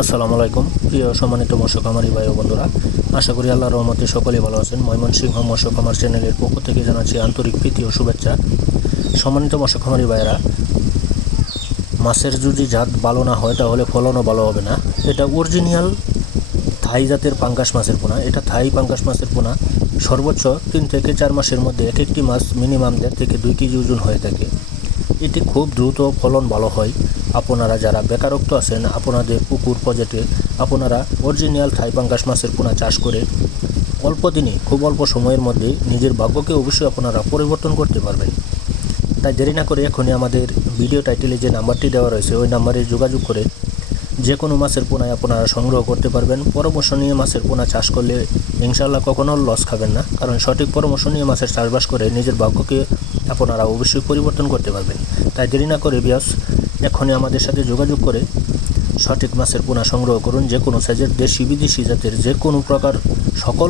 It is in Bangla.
আসসালামু আলাইকুম। প্রিয় সম্মানিত মৎস্য ভাই ও বন্ধুরা, আশা করি আল্লাহর রহমতে সকলেই ভালো আছেন। ময়মনসিংহ মৎস্য খামার চ্যানেলের পক্ষ থেকে জানাচ্ছি আন্তরিক প্রীতি ও শুভেচ্ছা। সম্মানিত মৎস্য ভাইয়েরা, মাছের যদি জাত ভালো না হয়, তাহলে ফলনও ভালো হবে না। এটা অরিজিনাল থাই জাতের পাঙ্গাস মাছের পোনা। এটা থাই পাঙ্গাস মাছের পোনা সর্বোচ্চ তিন থেকে চার মাসের মধ্যে এক একটি মাছ মিনিমাম দেড় থেকে দুই কেজি ওজন হয়ে থাকে। এটি খুব দ্রুত ফলন ভালো হয়। আপনারা যারা বেকারত্ব আছেন, আপনাদের পুকুর প্রজেক্টে আপনারা অরিজিনাল থাই পাঙ্গাস মাছের পোনা চাষ করে অল্প দিনে, খুব অল্প সময়ের মধ্যে নিজের ভাগ্যকে অবশ্যই আপনারা পরিবর্তন করতে পারবেন। তাই দেরি না করে এখনই আমাদের ভিডিও টাইটেলে যে নাম্বারটি দেওয়া রয়েছে, ওই নাম্বারে যোগাযোগ করে যে কোনো মাছের পোনায় আপনারা সংগ্রহ করতে পারবেন। পরামর্শ নিয়ে মাছের পোনা চাষ করলে ইনশাল্লাহ কখনো লস খাবেন না। কারণ সঠিক পরামর্শ নিয়ে মাছের চাষবাস করে নিজের ভাগ্যকে আপনারা অবশ্যই পরিবর্তন করতে পারবেন। তাই দেরি না করে বিয়াস এখনই আমাদের সাথে যোগাযোগ করে সঠিক মাছের পোনা সংগ্রহ করুন। যে কোনো সাইজের দেশি বিদেশি জাতের যে কোনো প্রকার সকল